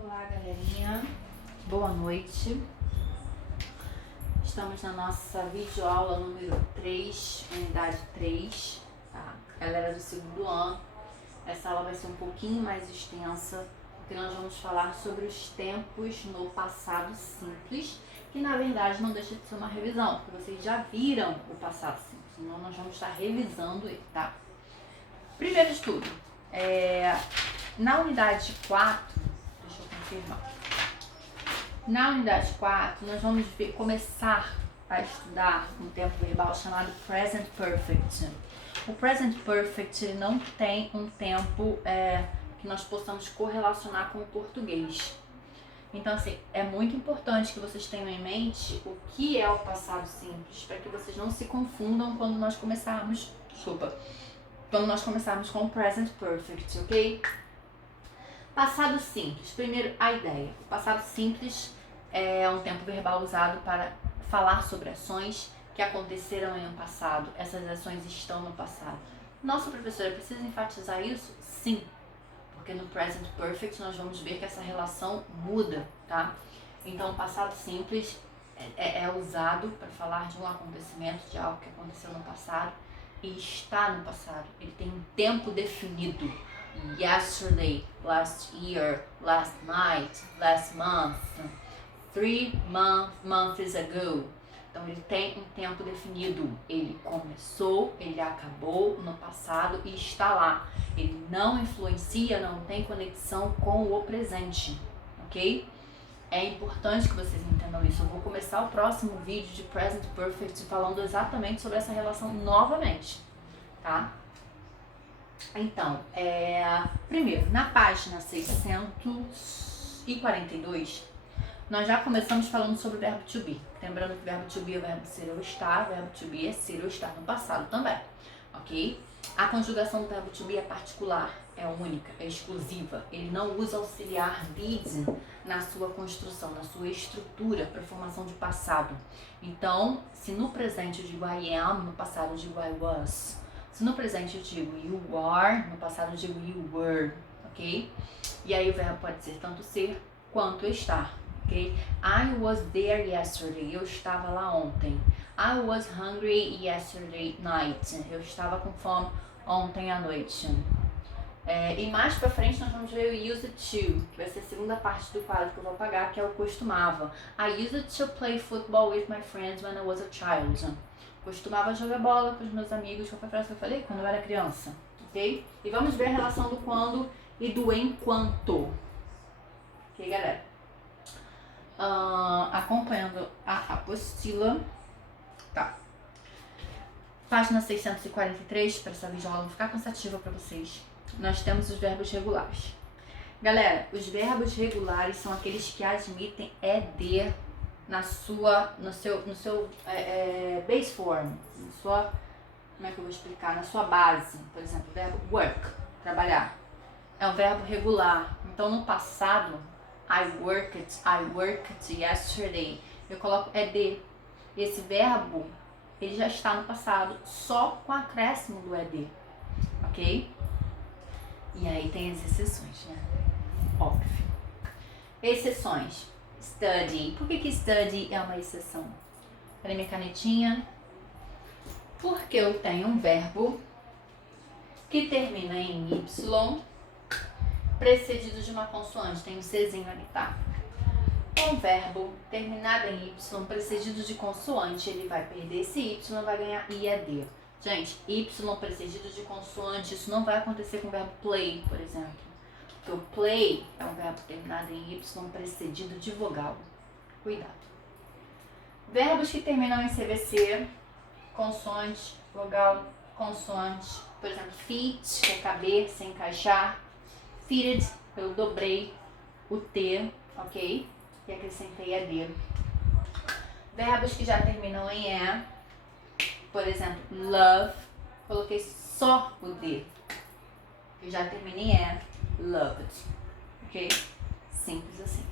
Olá, galerinha. Boa noite. Estamos na nossa videoaula número 3, unidade 3, tá? Galera do segundo ano. Essa aula vai ser um pouquinho mais extensa, porque nós vamos falar sobre os tempos no passado simples, que na verdade não deixa de ser uma revisão, porque vocês já viram o passado simples, então nós vamos estar revisando ele, tá? Primeiro de tudo, na unidade 4, deixa eu confirmar. Na unidade 4, nós vamos começar a estudar um tempo verbal chamado Present Perfect. O Present Perfect não tem um tempo que nós possamos correlacionar com o português. Então, assim, é muito importante que vocês tenham em mente o que é o passado simples, para que vocês não se confundam quando nós começarmos com o Present Perfect, ok? Passado simples. Primeiro, a ideia. O passado simples é um tempo verbal usado para falar sobre ações que aconteceram em um passado. Essas ações estão no passado. Nossa, professora, precisa enfatizar isso? Sim, porque no Present Perfect nós vamos ver que essa relação muda, tá? Então, o passado simples é usado para falar de um acontecimento, de algo que aconteceu no passado e está no passado. Ele tem um tempo definido. Yesterday, last year, last night, last month, 3 months ago. Então ele tem um tempo definido. Ele começou, ele acabou no passado e está lá. Ele não influencia, não tem conexão com o presente, ok? É importante que vocês entendam isso. Eu vou começar o próximo vídeo de Present Perfect falando exatamente sobre essa relação novamente, tá? Então, primeiro, na página 642, nós já começamos falando sobre o verbo to be. Lembrando que o verbo to be é o verbo ser ou estar, o verbo to be é ser ou estar no passado também, ok? A conjugação do verbo to be é particular, é única, é exclusiva. Ele não usa auxiliar did na sua construção, na sua estrutura para formação de passado. Então, se no presente eu digo I am, no passado eu digo I was. Se no presente eu digo you are, no passado eu digo you were, ok? E aí o verbo pode ser tanto ser quanto estar, ok? I was there yesterday, eu estava lá ontem. I was hungry yesterday night, eu estava com fome ontem à noite. E mais pra frente nós vamos ver o used to, que vai ser a segunda parte do quadro que eu vou apagar, que é o costumava. I used to play football with my friends when I was a child. Costumava jogar bola com os meus amigos, qual foi a frase que eu falei? Quando eu era criança, ok? E vamos ver a relação do quando e do enquanto. Ok, galera? Acompanhando a apostila, tá? Página 643, para essa videoaula não ficar cansativa para vocês, nós temos os verbos regulares. Galera, os verbos regulares são aqueles que admitem ED no seu base form, como é que eu vou explicar? Na sua base. Por exemplo, o verbo work, trabalhar, é um verbo regular. Então, no passado, I worked yesterday, eu coloco ED. Esse verbo, ele já está no passado, só com o acréscimo do ED, ok? E aí tem as exceções, né? Óbvio. Exceções. Study. Por que study é uma exceção? Cadê minha canetinha? Porque eu tenho um verbo que termina em Y, precedido de uma consoante. Tem um Czinho ali, tá? Um verbo terminado em Y, precedido de consoante, ele vai perder esse Y, vai ganhar IAD. Gente, Y precedido de consoante, isso não vai acontecer com o verbo play, por exemplo. Porque o play é um verbo terminado em Y precedido de vogal. Cuidado. Verbos que terminam em CVC, consoante, vogal, consoante. Por exemplo, fit, que é caber, se encaixar. Fitted, eu dobrei o T, ok? E acrescentei a D. Verbos que já terminam em E, por exemplo, love, coloquei só o D. Eu já terminei em E, loved, ok? Simples assim.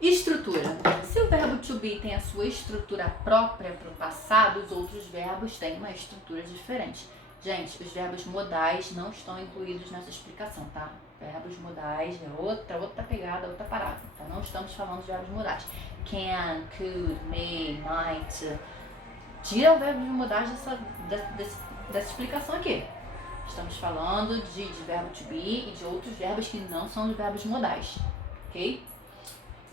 Estrutura. Se o verbo to be tem a sua estrutura própria para o passado, os outros verbos têm uma estrutura diferente. Gente, os verbos modais não estão incluídos nessa explicação, tá? Verbos modais é outra pegada, outra parada, tá? Não estamos falando de verbos modais. Can, could, may, might. Tira o verbo de modais dessa explicação aqui. Estamos falando de verbo to be e de outros verbos que não são de verbos modais, ok?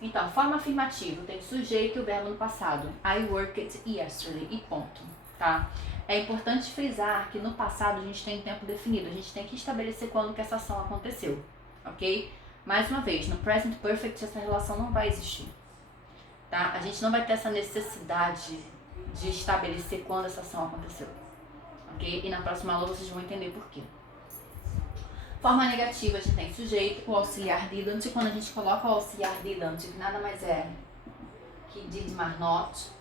Então, forma afirmativa, tem sujeito e o verbo no passado. I worked yesterday e ponto, tá? É importante frisar que no passado a gente tem um tempo definido, a gente tem que estabelecer quando que essa ação aconteceu, ok? Mais uma vez, no present perfect essa relação não vai existir, tá? A gente não vai ter essa necessidade de estabelecer quando essa ação aconteceu, ok? E na próxima aula vocês vão entender por quê. Forma negativa, a gente tem sujeito, o auxiliar didn't, e quando a gente coloca o auxiliar didn't, que nada mais é que did mas not,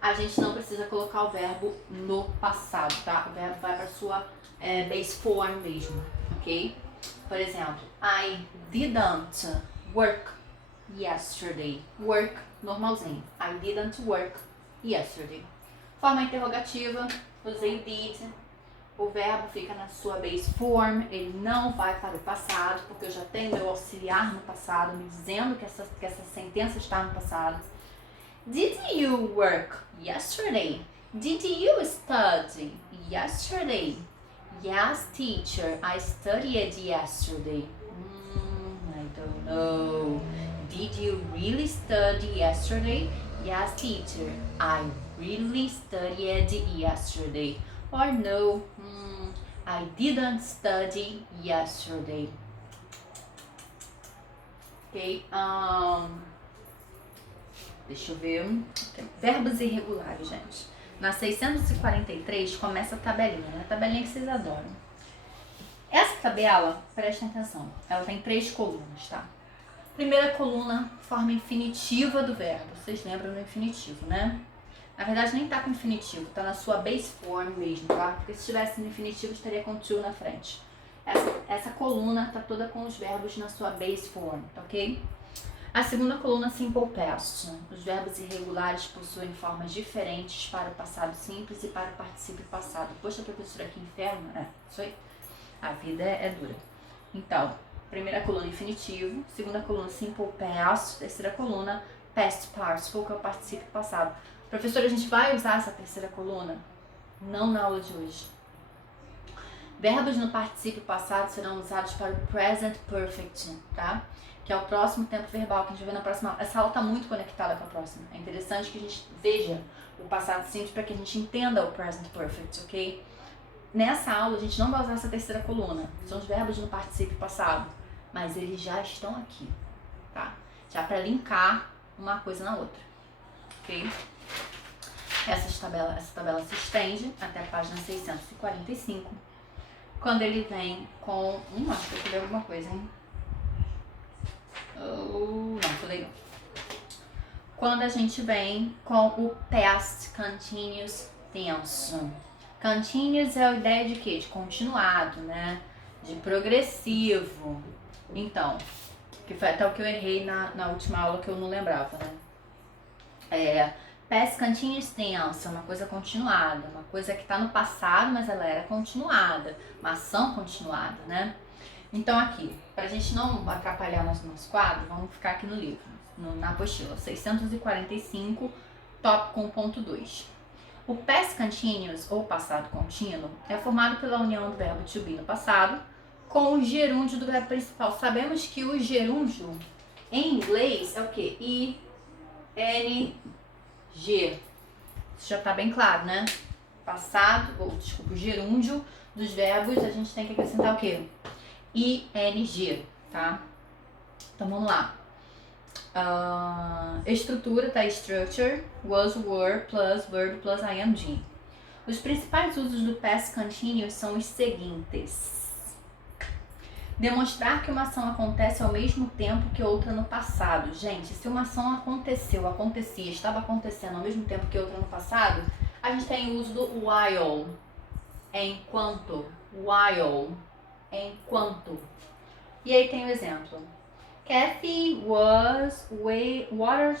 a gente não precisa colocar o verbo no passado, tá? O verbo vai para sua base form mesmo, ok? Por exemplo, I didn't work yesterday. Work, normalzinho. I didn't work yesterday. Forma interrogativa, usei did. O verbo fica na sua base form, ele não vai para o passado, porque eu já tenho meu auxiliar no passado, me dizendo que essa sentença está no passado. Did you work yesterday? Did you study yesterday? Yes, teacher, I studied yesterday. I don't know. Did you really study yesterday? Yes, teacher, I really studied yesterday. Or no, I didn't study yesterday. Ok, deixa eu ver. Verbos irregulares, gente. Na 643 começa a tabelinha, né? A tabelinha que vocês adoram. Essa tabela, prestem atenção, ela tem 3 colunas, tá? Primeira coluna, forma infinitiva do verbo. Vocês lembram do infinitivo, né? Na verdade, nem tá com infinitivo, tá na sua base form mesmo, tá? Porque se estivesse no infinitivo, estaria com to na frente. Essa coluna tá toda com os verbos na sua base form, tá ok? A segunda coluna, simple past. Os verbos irregulares possuem formas diferentes para o passado simples e para o particípio passado. Poxa, professora, que inferno. Isso aí. A vida é dura. Então, primeira coluna, infinitivo. Segunda coluna, simple past. Terceira coluna, past participle, que é o particípio passado. Professora, a gente vai usar essa terceira coluna? Não na aula de hoje. Verbos no particípio passado serão usados para o present perfect, tá? Que é o próximo tempo verbal que a gente vai ver na próxima aula. Essa aula está muito conectada com a próxima. É interessante que a gente veja o passado simples para que a gente entenda o present perfect, ok? Nessa aula a gente não vai usar essa terceira coluna. São os verbos no particípio passado. Mas eles já estão aqui, tá? Já para linkar uma coisa na outra, ok? Essa tabela se estende até a página 645, quando ele vem com... acho que eu falei alguma coisa, hein? Não, falei não. Quando a gente vem com o past continuous tense. Continuous é a ideia de quê? De continuado, né? De progressivo. Então, que foi até o que eu errei na última aula que eu não lembrava, né? Past continuous tense é uma coisa continuada, uma coisa que está no passado, mas ela era continuada, uma ação continuada, né? Então aqui, para a gente não atrapalhar nosso quadro, vamos ficar aqui no livro, na apostila, 645, tópico 1.2. O past continuous, ou passado contínuo, é formado pela união do verbo to be no passado com o gerúndio do verbo principal. Sabemos que o gerúndio, em inglês, é o quê? ING. Isso já está bem claro, né? O gerúndio dos verbos, a gente tem que acrescentar o quê? ING, tá? Então vamos lá. Estrutura, tá? Structure, was, were, plus, verb, plus ing. Os principais usos do past continuous são os seguintes. Demonstrar que uma ação acontece ao mesmo tempo que outra no passado. Gente, se uma ação acontecia, estava acontecendo ao mesmo tempo que outra no passado, a gente tem o uso do while, enquanto, while, enquanto. E aí tem o exemplo. Kathy was water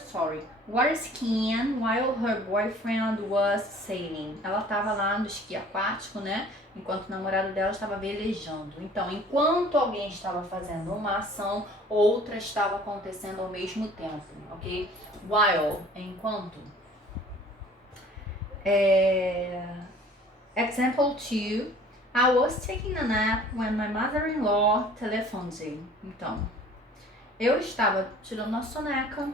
skiing while her boyfriend was sailing. Ela estava lá no esqui aquático, né? Enquanto o namorado dela estava velejando. Então, enquanto alguém estava fazendo uma ação, outra estava acontecendo ao mesmo tempo, ok? While, enquanto. Example 2. I was taking a nap when my mother-in-law telephoned. Então, eu estava tirando uma soneca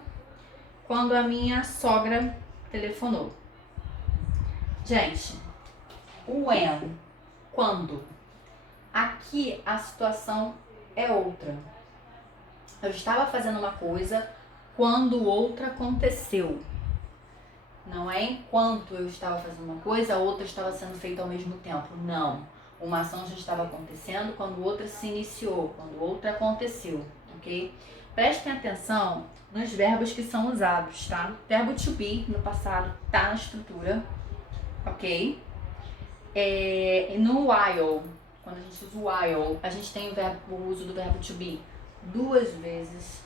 quando a minha sogra telefonou. Gente, when, quando. Aqui a situação é outra. Eu estava fazendo uma coisa quando outra aconteceu. Não é enquanto eu estava fazendo uma coisa, a outra estava sendo feita ao mesmo tempo. Não. Uma ação já estava acontecendo quando outra se iniciou, quando outra aconteceu, ok? Prestem atenção nos verbos que são usados, tá? Verbo to be, no passado, tá na estrutura, ok? No while, quando a gente usa o while, a gente tem o uso do verbo to be 2 vezes,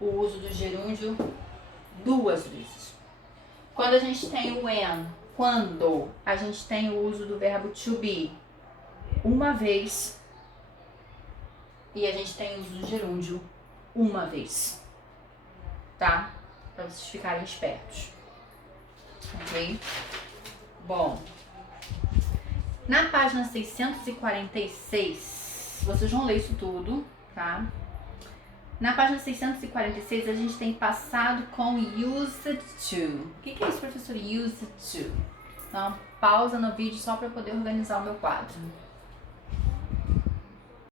o uso do gerúndio 2 vezes. Quando a gente tem o when, quando, a gente tem o uso do verbo to be 1 vez e a gente tem o uso do gerúndio 1 vez, tá? Pra vocês ficarem espertos, ok? Bom, na página 646, vocês vão ler isso tudo, tá? Na página 646, a gente tem passado com used to. O que é isso, professor? Used to. Então, pausa no vídeo só para eu poder organizar o meu quadro.